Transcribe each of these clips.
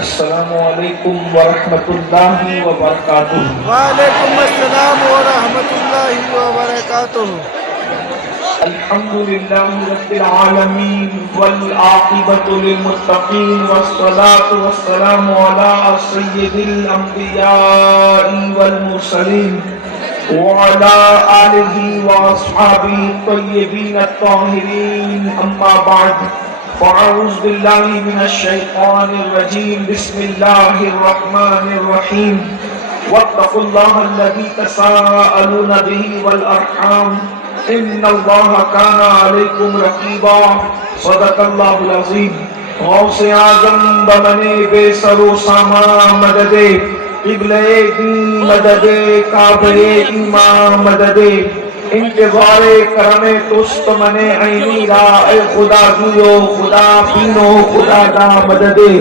السلام علیکم ورحمۃ اللہ وبرکاتہ۔ وعلیکم السلام ورحمۃ اللہ وبرکاتہ۔ الحمد للہ رب العالمین والعاقبۃ للمتقین والصلاۃ والسلام علی سید الانبیاء والمرسلین وعلی آلہ واصحابہ الطیبین الطاہرین، اما بعد فاعوذ باللہ من الشیطان الرجیم، بسم اللہ الرحمن الرحیم، واتقوا اللہ الذی تساءلون بہ والارحام ان اللہ کان علیکم رقیبا۔ صدق اللہ العظیم۔ غوث اعظم بمنے بے سر و سامان مددے، قبلہ دین مددے، کعبہ ایمان مددے، انتظار کرم تست منے عینی را، اے خدا جویو خدا پینو خدا دا مددے،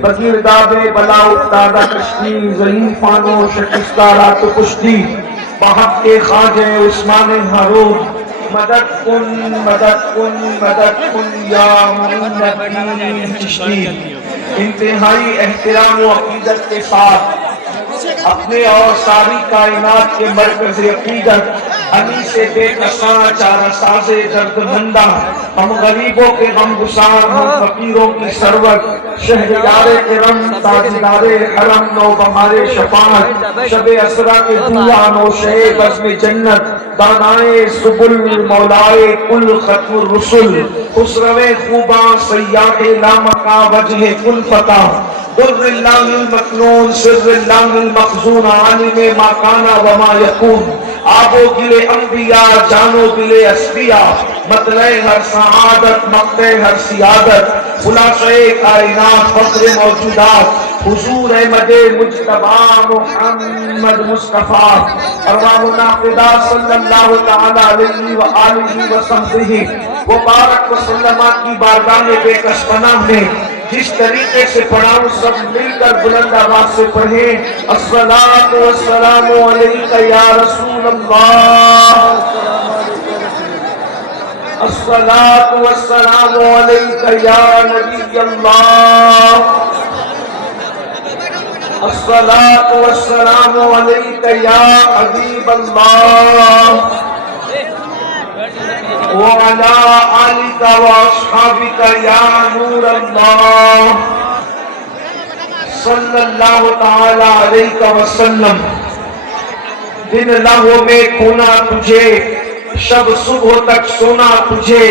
بغیر داب بلا افتادہ کشتی، ضعیفانو شکستہ رات کشتی، بحق کے خواجہ عثمان ہارون، مدد کن مدد کن مدد کن یا معین الدین چشتی۔ انتہائی احترام و عقیدت کے ساتھ اپنے اور ساری کائنات کے مرکز عقیدت علی سے بے کساں چارہ ساز درد مندہ، ہم غریبوں کے غم گسار، ہم فقیروں کی سرور، شہریار کرم تاجدار حرم نو بہار شفاعت، شب اسرا کے دوران و شہ بزم جنت، دانائے سبل مولائے کل ختم الرسل، خسرو خوباں سیاح لامکا وجہ کل فتح، در اللہ المکنون سر اللہ المخزون، عالم ما کانا وما یکون، آب و گل انبیاء جانو دل اسفیاء، مطلع ہر سعادت مقتع ہر سیادت، خلاصہ کائنات فخر موجودات، حضور احمد مجتبی محمد مصطفیٰ، ارواحنا فدا صلی اللہ تعالی علیہ وآلہ وسلم وبارک وسلم کی بارگاہ میں بے کس پناہ میں جس طریقے سے پڑھاؤں سب مل کر بلند آواز سے پڑھیں، الصلاۃ والسلام علیک یا رسول اللہ، الصلاۃ والسلام علیک یا نبی اللہ، الصلاۃ والسلام علیک یا حبیب اللہ، وعلى آلك وأصحابك يا نور الله صلی اللہ تعالی علیہ وسلم۔ دن لہو میں کھونا تجھے، شب صبح تک سونا تجھے،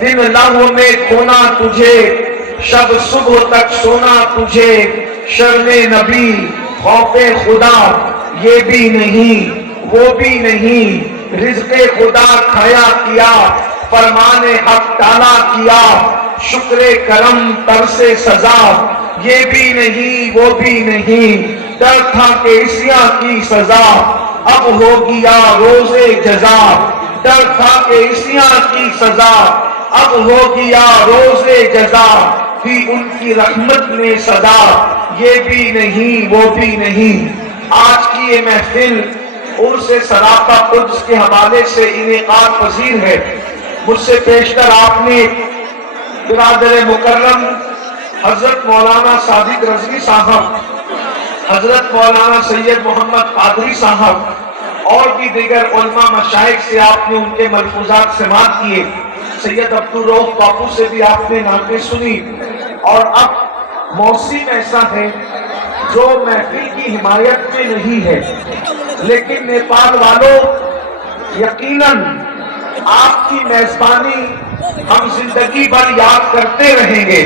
دن لہو میں کھونا تجھے، شب صبح تک سونا تجھے، شرم نبی خوف خدا یہ بھی نہیں وہ بھی نہیں، رزق خدا کھایا کیا، فرمان حق ٹالا کیا، شکر کرم ترس سزا یہ بھی نہیں وہ بھی نہیں، ڈر تھا کہ عصیاں کی سزا اب ہو گیا روز جزا، ڈر تھا کہ عصیاں کی سزا اب ہو گیا روز جزا، بھی ان کی رحمت نے صدا یہ بھی نہیں وہ بھی نہیں۔ آج کی یہ محفل عرس سراپا قدس کے حوالے سے انعقاد پذیر ہے۔ مجھ سے پیشتر آپ نے برادر مکرم حضرت مولانا صادق رضوی صاحب، حضرت مولانا سید محمد قادری صاحب اور بھی دیگر علماء مشائخ سے آپ نے ان کے ملفوظات سماعت کیے، سید عبدالرؤف باپو سے بھی آپ نے نعتیں سنی، اور اب موسم ایسا ہے جو محفل کی حمایت میں نہیں ہے، لیکن نیپال والوں یقیناً آپ کی میزبانی ہم زندگی بھر یاد کرتے رہیں گے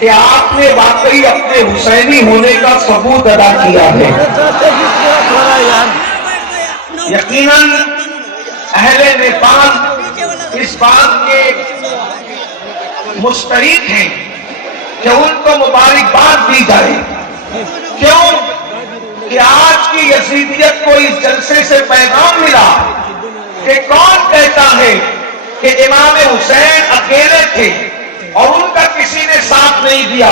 کہ آپ نے واقعی اپنے حسینی ہونے کا ثبوت ادا کیا ہے۔ یقیناً اہل نیپال اس بات کے مستحق ہیں کہ ان کو مبارکباد دی جائے، کیوں کہ آج کی یزیدیت کو اس جلسے سے پیغام ملا کہ کون کہتا ہے کہ امام حسین اکیلے تھے اور ان کا کسی نے ساتھ نہیں دیا۔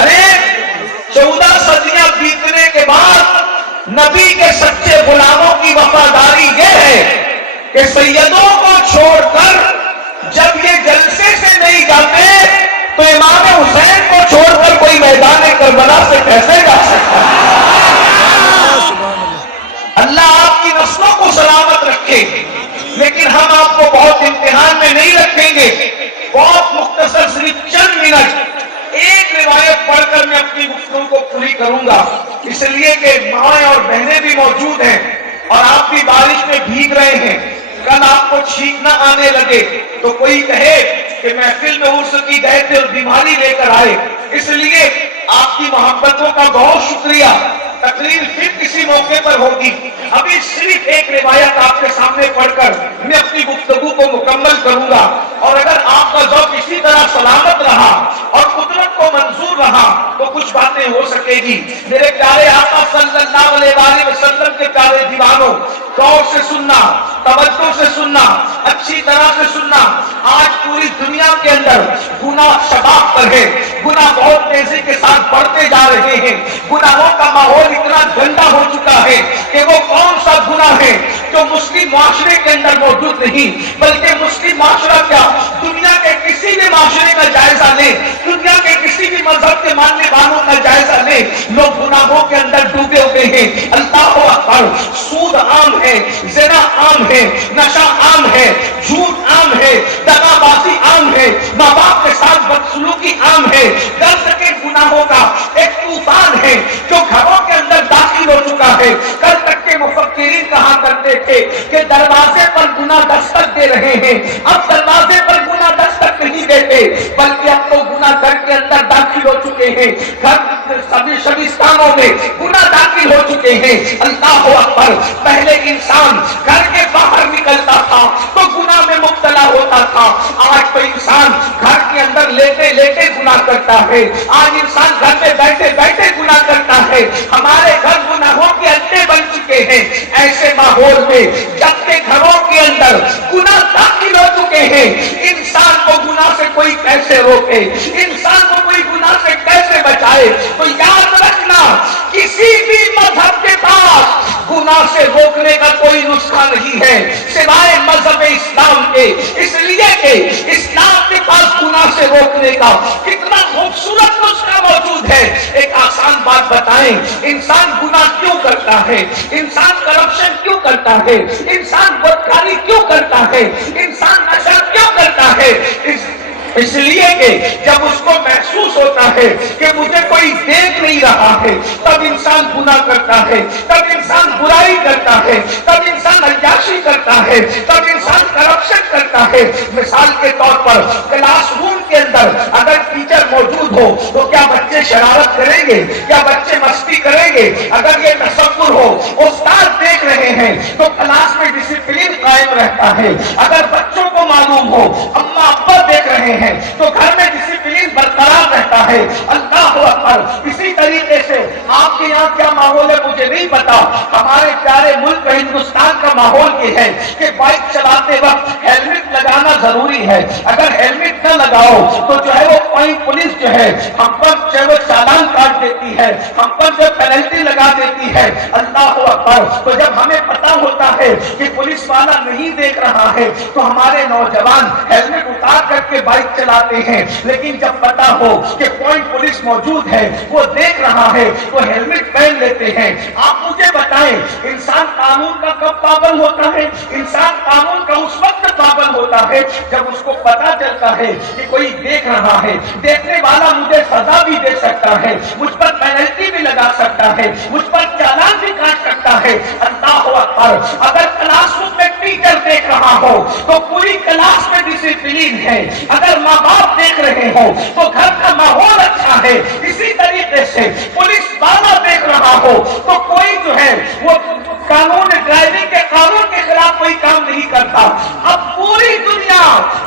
ارے 14 صدیاں بیتنے کے بعد نبی کے سچے غلاموں کی وفاداری یہ ہے کہ سیدوں کو چھوڑ کر جب یہ جلسے سے نہیں جاتے تو امام حسین کو چھوڑ کر کوئی میدان کربلا لیکن ہم آپ کو بہت امتحان میں نہیں رکھیں گے. بہت مختصر صرف چند منٹ ایک روایت پڑھ کر میں اپنی گفتگو کو پوری کروں گا، اس لیے کہ مائیں اور بہنیں بھی موجود ہیں اور آپ بھی بارش میں بھیگ رہے ہیں. کل آپ کو چھینکنا آنے لگے تو کوئی کہے کہ محفل میں عرس کی گئے تھے اور بیماری لے کر آئے. اس لیے آپ کی محبتوں کا بہت شکریہ. تقریر پھر کسی موقع پر ہوگی. ابھی صرف ایک روایت آپ کے سامنے پڑھ کر میں اپنی گفتگو کو مکمل کروں گا، اور اگر آپ کا ذوق اسی طرح سلامت رہا اور قدرت کو منظور رہا تو کچھ باتیں ہو سکے گی. میرے پیارے آقا صلی اللہ علیہ وآلہ وسلم کے پیارے دیوانوں، غور سے سننا، توجہ سے سننا، اچھی طرح سے سننا. آج پوری دنیا کے اندر گناہ شباب پر ہے. گناہ بہت تیزی کے ساتھ بڑھتے جا رہے ہیں. گناہوں کا ماحول اتنا گندا ہو چکا ہے کہ وہ کون سا گناہ ہے جو مسلم معاشرے کے اندر موجود نہیں، بلکہ مسلم معاشرہ کیا، دنیا کے کسی بھی معاشرے کا جائزہ لیں، دنیا کے کسی بھی مذہب کے ماننے والوں کا جائزہ لیں، لوگ گناہوں کے اندر ڈوبے ہوئے ہیں. اللہ اکبر. سود عام ہے، زنا عام ہے، نشہ عام ہے، جھوٹ عام ہے، دغا بازی عام ہے، ماں باپ کے ساتھ بدسلوکی عام ہے. درد کے گناہوں کا ایک طوفان ہے جو گھروں کے اندر داخل ہو چکا ہے. کل تک کے مفکرین کہا کرتے تھے کہ دروازے پر گناہ دستک دے رہے ہیں. اب دروازے پر گناہ دستک نہیں دیتے، بلکہ اب تو گناہ گھر کے اندر داخل ہو چکے ہیں. گھر سبھی شبستانوں میں گناہ داخل ہو چکے ہیں. اللہ اکبر. پہلے انسان گھر کے باہر نکلتا تھا تو گناہ میں مبتلا ہوتا تھا. آج تو انسان گھر کے اندر لیٹے لیٹے گناہ کرتا ہے. آج انسان گھر میں بیٹھے بیٹھے گناہ کرتا ہے. ہمارے گھر گناہوں کے اڈے بن چکے ہیں. ایسے ماحول میں جب کے گھروں کے اندر گناہ داخل ہو چکے ہیں، انسان کو گناہ سے کوئی کیسے روکے، انسان کو کوئی گناہ سے کیسے بچائے؟ تو یاد رکھنا، کسی بھی مذہب کے پاس گناہ سے روکنے کا کوئی نسخہ نہیں ہے سوائے مذہب اسلام کے. اس لیے کہ اسلام کے پاس گناہ سے روکنے کا کتنا خوبصورت نسخہ موجود ہے. ایک آسان بات بتائیں، انسان گناہ کیوں کرتا ہے؟ انسان کرپشن کیوں کرتا ہے؟ انسان بدکاری کیوں کرتا ہے؟ انسان نشہ کیوں کرتا ہے؟ اس لیے کہ جب اس کو محسوس ہوتا ہے کہ مجھے کوئی دیکھ نہیں رہا ہے، تب انسان گناہ کرتا ہے، تب انسان برائی کرتا ہے، تب انسان عیاشی کرتا ہے، تب انسان کرپشن کرتا ہے. مثال کے طور پر کلاس روم کے اندر اگر ٹیچر موجود ہو تو کیا بچے شرارت کریں گے؟ کیا بچے مستی کریں گے؟ اگر یہ تصور ہو، استاد دیکھ رہے ہیں تو کلاس میں ڈسپلن قائم رہتا ہے. اگر بچوں کو معلوم ہو، اماں ابا دیکھ رہے ہیں تو گھر میں ڈسپلن برقرار رہتا ہے. اللہ اکبر. اسی طریقے سے آپ کے یہاں کیا ماحول ہے مجھے نہیں پتا. ہمارے پیارے ملک ہندوستان کا ماحول یہ ہے کہ بائک چلاتے وقت ہیلمٹ لگانا ضروری ہے. اگر ہیلمٹ نہ لگاؤ تو جو ہے وہ پولیس جو ہے ہم پر جو ہے وہ چالان کاٹ دیتی ہے، ہم پر جو پینلٹی لگا دیتی ہے. اللہ اکبر. تو جب ہمیں پتا ہوتا ہے کہ پولیس والا نہیں دیکھ رہا ہے تو ہمارے نوجوان ہیلمٹ اتار کر کے بائک چلاتے ہیں. لیکن جب پتا ہو کہ پولیس موجود ہے، وہ دیکھ رہا ہے تو ہیلمٹ پہن لیتے ہیں. آپ مجھے بتائیں، انسان قانون کا کب پابند ہوتا ہے؟ انسان قانون کا اس وقت پابند ہوتا ہے جب اس کو پتا چلتا ہے کہ کوئی دیکھ رہا ہے. دیکھنے والا مجھے سزا بھی دے سکتا ہے، مجھ پر پینلٹی بھی لگا سکتا ہے، مجھ پر چالان بھی کاٹ سکتا ہے. اللہ اکبر. اگر کلاس روم میں ٹیچر دیکھ رہا ہو تو پوری کلاس میں ڈسپلن ہے. اگر ماں باپ دیکھ رہے ہو تو گھر کا ماحول اچھا ہے. اسی طریقے سے پولیس والا دیکھ رہا ہو تو کوئی جو ہے وہ قانون ڈرائیونگ کے قانون کے خلاف کوئی کام نہیں کرتا. اب پوری دنیا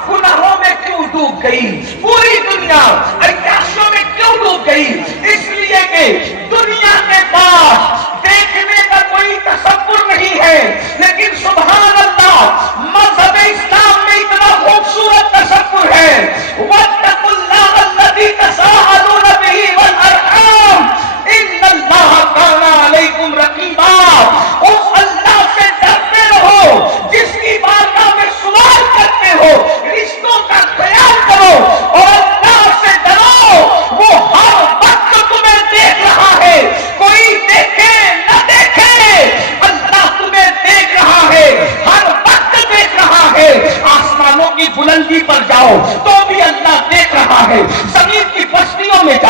گناہوں میں کیوں ڈوب گئی؟ پوری دنیا عیاشیوں میں کیوں ڈوب گئی؟ اس لیے کہ دنیا کے پاس دیکھنے کا کوئی تصور نہیں ہے. لیکن سبحان اللہ، مذہب اسلام میں اتنا خوبصورت تصور ہے. وَاتَّقُوا اللَّهَ الَّذِي تَسَاءَلُونَ بِهِ وَالْأَرْحَامَ إِنَّ اللَّهَ كَانَ عَلَيْكُمْ رَقِيبًا. اس اللہ سے ڈرتے رہو جس کی بارگاہ میں سوال کرتے ہو، رشتوں کا خیال کرو اور اللہ سے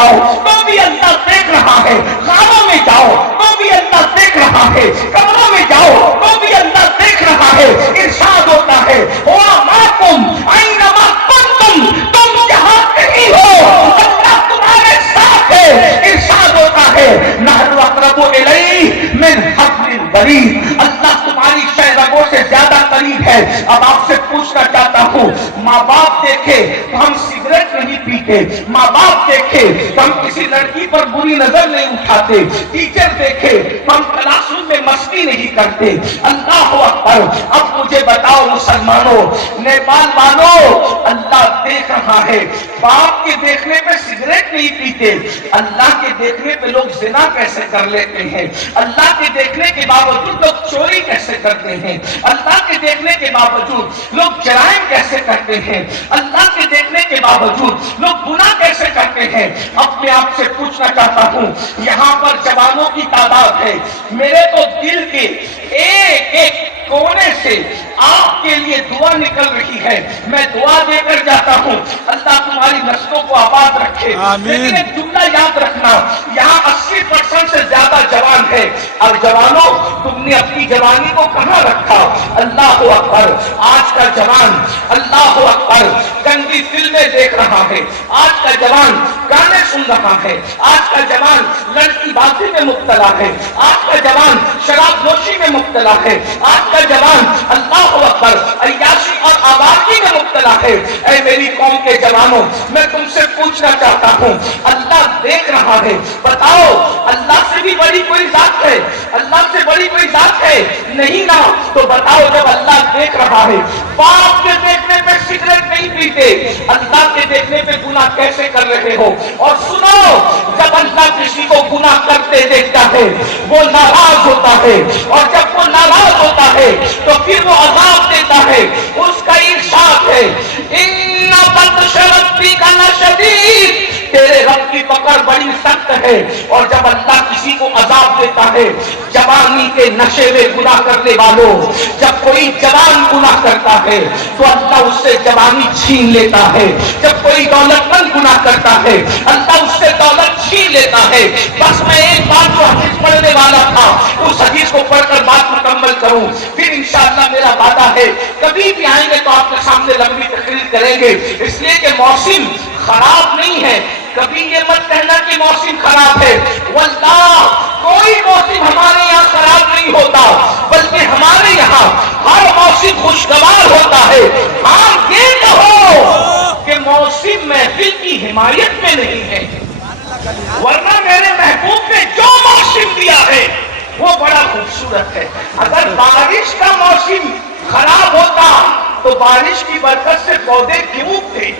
جاؤ تو بھی اللہ دیکھ رہا ہے، خوابوں میں جاؤ تو بھی اللہ دیکھ رہا ہے، کمروں میں جاؤ تو بھی اللہ دیکھ رہا ہے۔ ارشاد ہوتا ہے ہوا معکم اینما کنتم، تم جہاں کہیں ہو اللہ تمہارے ساتھ ہے۔ ارشاد ہوتا ہے نحن اقرب الیہ من حبل الورید، اللہ تمہاری شہ رگوں سے زیادہ قریب ہے۔ اب آپ سے پوچھنا چاہتا ہوں، ماں باپ دیکھے تو ہم سگریٹ نہیں پیتے، ماں باپ دیکھے تو ہم کسی لڑکی پر بری نظر نہیں اٹھاتے، ٹیچر دیکھے تو ہم کلاس روم میں مستی نہیں کرتے۔ اللہ اکبر۔ اب مجھے بتاؤ مسلمانوں، نیپال والوں، اللہ دیکھ رہا ہے۔ باپ کے دیکھنے پہ سگریٹ نہیں پیتے، اللہ کے دیکھنے پہ لوگ زنا کیسے کر لیتے ہیں، اللہ کے دیکھنے کے باوجود لوگ چوری کیسے کرتے ہیں، اللہ کے دیکھنے کے باوجود لوگ جرائم کیسے کرتے ہیں، اللہ کے دیکھنے کے باوجود لوگ گناہ کیسے کرتے ہیں۔ اب میں آپ سے پوچھنا چاہتا ہوں، یہاں پر جوانوں کی تعداد ہے، میرے تو دل کے ایک ایک کونے سے آپ کے لیے دعا نکل رہی ہے۔ میں دعا دے کر جاتا ہوں، اللہ تمہاری نسلوں کو آباد رکھے۔ لیکن ایک جملہ یاد رکھنا، یہاں 80% سے زیادہ جوان ہے، اور جوانوں تم نے اپنی جوانی کو کہاں رکھا؟ اللہ اکبر۔ آج کا جوان اللہ اکبر گندی فلمیں دیکھ رہا ہے، آج کا جوان گانے سن رہا ہے، آج کا جوان لڑکی بازی میں مبتلا ہے، آج کا جوان شراب نوشی میں مبتلا ہے، آج کا جوان اللہ اکبر عیاشی اور آبادی میں مبتلا ہے۔ اے میری قوم کے جوانوں، میں تم سے پوچھنا چاہتا ہوں، اللہ دیکھ رہا ہے، بتاؤ اللہ سے بھی بڑی کوئی ذات ہے؟ اللہ سے بڑی کوئی ذات ہے؟ نہیں نا، تو بتاؤ جب اللہ دیکھ رہا ہے، باپ کے دیکھنے پہ سگریٹ نہیں پیتے، اللہ کے دیکھنے پہ گناہ کیسے کر رہے ہو؟ اور سنو، جب اللہ کسی کو گناہ کرتے دیکھتا ہے وہ ناراض ہوتا ہے، اور جب وہ ناراض ہوتا ہے تو پھر وہ عذاب دیتا ہے۔ اس کا ارشاد ہے ان بطش ربک لشدید، تیرے رب کی پکڑ بڑی سخت ہے۔ اور جب اللہ کسی کو عذاب دیتا ہے، جوانی کے نشے میں گناہ کرنے والوں، جب کوئی جوان گناہ کرتا ہے تو اللہ اس سے جوانی چھین لیتا ہے، جب کوئی دولت مند گناہ کرتا ہے اللہ اس سے دولت چھین لیتا ہے۔ بس میں ایک بات جو حدیث پڑھنے والا تھا اس حدیث کو پڑھ کر بات مکمل کروں، پھر انشاءاللہ میرا وعدہ ہے کبھی بھی آئیں گے تو آپ کے سامنے لمبی تقریر کریں گے، اس لیے کہ موسم خراب نہیں ہے۔ کبھی یہ مت کہنا کہ موسم خراب ہے، واللہ کوئی موسم ہمارے یہاں خراب نہیں ہوتا، بلکہ ہمارے یہاں ہر موسم خوشگوار ہوتا ہے۔ آپ یہ کہو کہ موسم محفل کی حمایت میں نہیں ہے، ورنہ میرے محبوب نے جو موسم دیا ہے وہ بڑا خوبصورت ہے۔ اگر بارش کا موسم خراب ہوتا تو بارش کی برکت سے پودے کیوں اگتے،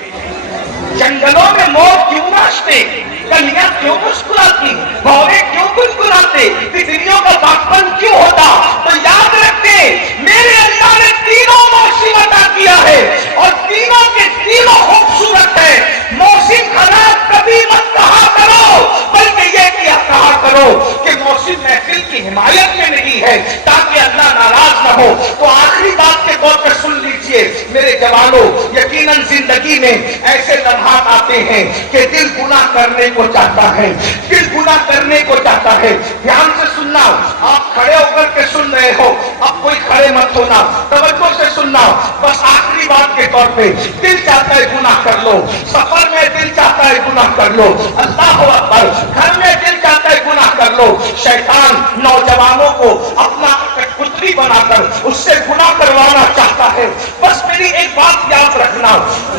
جنگلوں میں مور کیوں ناچتے، کلیاں کیوں مسکراتی، بھورے کیوں گنگناتے، تتلیوں کا باغپن کیوں ہوتا؟ تو یاد رکھتے میرے اللہ نے تینوں موسم عطا کیا ہے اور تینوں کے تینوں خوبصورت ہے۔ موسم خراب کبھی مت کہا کرو، بلکہ یہ کہا کرو کہ موسم محفل کی حمایت میں نہیں ہے تاکہ اللہ ناراض نہ ہو۔ تو آخری بات کے طور پر سن لیجئے میرے جوانوں، یقیناً زندگی میں ایسے لمحات آتے ہیں کہ دل گناہ کرنے کو چاہتا ہے، دل گناہ کرنے کو چاہتا ہے۔ دھیان سے سننا، آپ کھڑے ہو کر کے سن رہے ہو، اب کوئی کھڑے مت ہونا، توجہ سے سننا۔ بس آخری بات کے طور پہ دل چاہتا ہے گناہ کر لو، سفر میں دل چاہتا ہے گناہ کر لو، اللہ اکبر، گھر میں دل چاہتا ہے گناہ کر لو۔ شیطان نوجوانوں کو اپنا کتری بنا کر اس سے گناہ کروانا چاہتا ہے۔ بس میری ایک بات یاد رکھنا،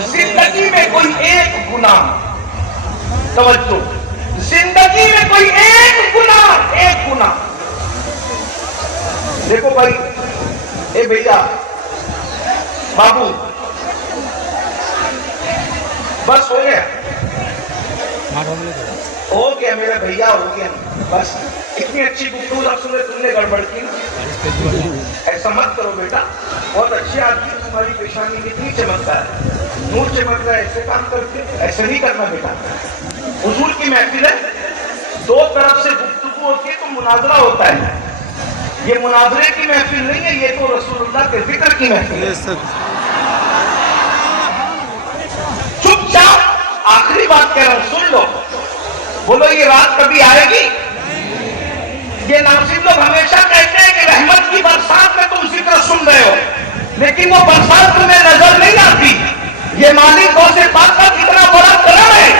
زندگی میں کوئی ایک گناہ، توجہ، زندگی میں کوئی ایک گناہ، دیکھو بھائی، اے بھیا، بابو، بس ہو گیا، ہو گیا میرا بھیا، ہو گیا، بس اتنی اچھی گفتگو سنے تم نے گڑبڑ کی۔ ایسا مت کرو بیٹا، بہت اچھے آدمی، تمہاری پیشانی کتنی چمکتا ہے، نور چمک رہا ہے، ایسے کام کرتے، ایسے نہیں کرنا بیٹا۔ حضور کی محفل ہے، دو طرف سے گفتگو ہوتی ہے تو مناظرہ ہوتا ہے، یہ مناظرے کی محفل نہیں ہے، یہ تو رسول اللہ کے ذکر کی محفل ہے۔ چپ چاپ آخری بات کہہ رہا ہوں، سن لو، بولو یہ رات کبھی آئے گی؟ یہ ناصر لوگ ہمیشہ کہتے ہیں کہ رحمت کی برسات میں تم ذکر سن رہے ہو، لیکن وہ برسات تمہیں نظر نہیں آتی۔ یہ مالک غوث پاک کا اتنا بڑا کرم ہے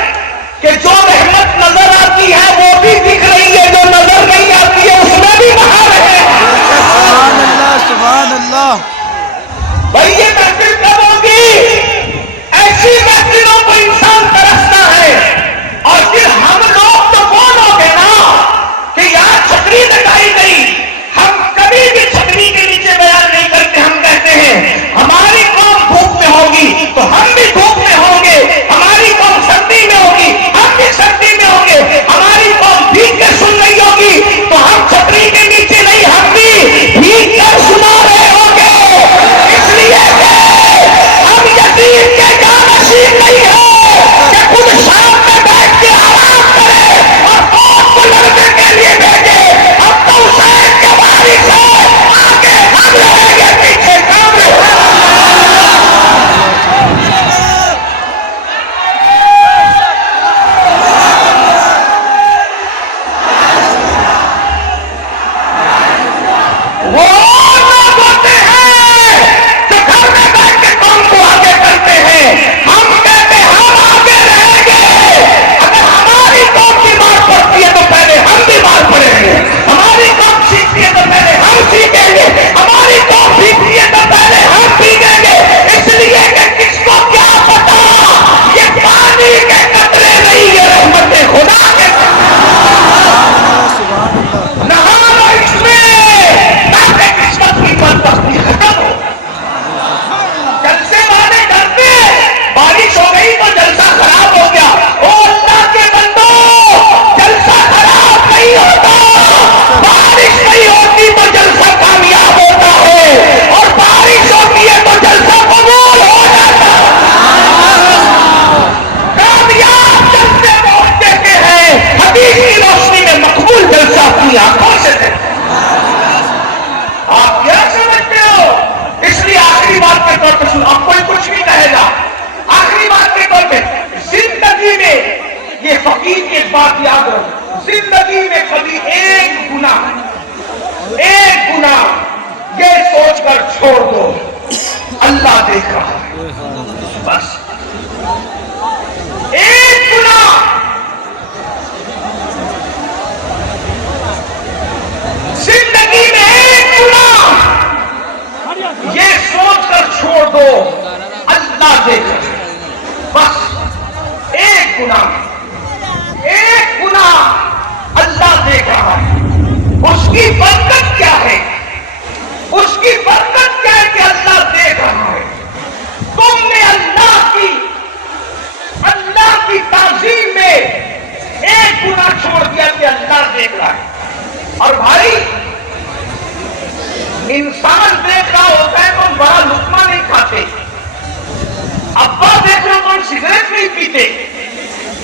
کہ جو رحمت نظر آتی ہے وہ بھی دکھ رہی ہے، جو نظر نہیں آتی ہے اس میں بھی بہار ہے۔ سبحان اللہ سبحان اللہ۔ بھائی یہ محفل کب ہوگی؟ ایسی محفلوں کو انسان ترستا ہے، اور پھر ہم لوگ تو وہ لوگ ہیں نا کہ یہاں چھتری لگائی گئی، ہم کبھی بھی چھتری کے نیچے بیان نہیں کرتے، ہم کہتے ہیں ہماری قوم دھوپ میں ہوگی تو ہم بھی دھوپ میں ہوں گے، ہماری قوم سردی میں ہوگی ہم بھی سردی میں ہوں گے، ہماری قوم بھیگ کر سن رہی ہوگی تو ہم چھتری کے نیچے نہیں، ہم بھی بھیگ کر سنا رہے ہوں گے، اس لیے کہ ہم یتیم کے جانشین نہیں ہیں کہ خود شام میں بیٹھ کے آرام کرے اور موت کو لڑنے کے لیے بھیجے، ہم تو حسین کے وارث ہیں، آگے ہم رہیں گے پیچھے کام رہے گا۔ وہ لوگ ہوتے ہیں جو گھر میں بیٹھ کے قوم کو آگے کرتے ہیں، ہم کہتے ہیں ہم آگے رہیں گے، اگر ہماری قوم کی مار پڑتی ہے تو پہلے ہم بھی مار پڑیں گے، ہماری قوم سیکھتی ہے تو پہلے ہم سیکھیں گے، ہماری قوم بھیگتی ہے تو پہلے ہم بھیگیں گے، اس لیے کہ کس کو کیا پتا یہ پانی کے قطرے نہیں، یہ رحمت خدا کے نہا لو اس میں تاکہ قسمت کی بدبختی ختم ہو۔ جلسے والے ڈرتے بارش ہو گئی تو جلسہ خراب ہو گیا، او اللہ کے بندو جلسہ خراب نہیں ہوتا، بارش نہیں ہوتی تو جلسہ کامیاب ہوتا ہے، اور بارش ہوتی ہے تو جلسہ قبول ہو جاتا ہے۔ کامیاب جلسے وہ ہوتے کے ہیں حدیث کی روشنی میں مقبول جلسہ اپنی آنکھوں سے دیکھتے ہیں۔ آپ کیا سمجھتے ہو؟ اس لیے آخری بات کے طور پہ سن، اب کوئی کچھ بھی کہے گا، آخری بات کے طور پہ زندگی میں یہ فقیر کی ایک بات یاد رکھو، زندگی میں کبھی ایک گناہ یہ سوچ کر چھوڑ دو اللہ دیکھ رہا ہے، بس ایک گناہ زندگی میں ایک گناہ یہ سوچ کر چھوڑ دو اللہ دیکھ رہا ہے، بس ایک گناہ اللہ دیکھ رہا ہے، اس کی برکت کیا ہے؟ اس کی برکت کیا ہے کہ اللہ دیکھ رہا ہے؟ تم نے اللہ کی تعظیم میں ایک گناہ چھوڑ دیا کہ اللہ دیکھ رہا ہے۔ اور بھائی انسان دیکھ رہا ہوتا ہے تو بڑا لقمہ نہیں کھاتے، ابا دیکھ رہے ہو تو سگریٹ نہیں پیتے،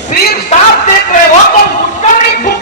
پیر صاحب دیکھ رہے ہو تو گٹکا نہیں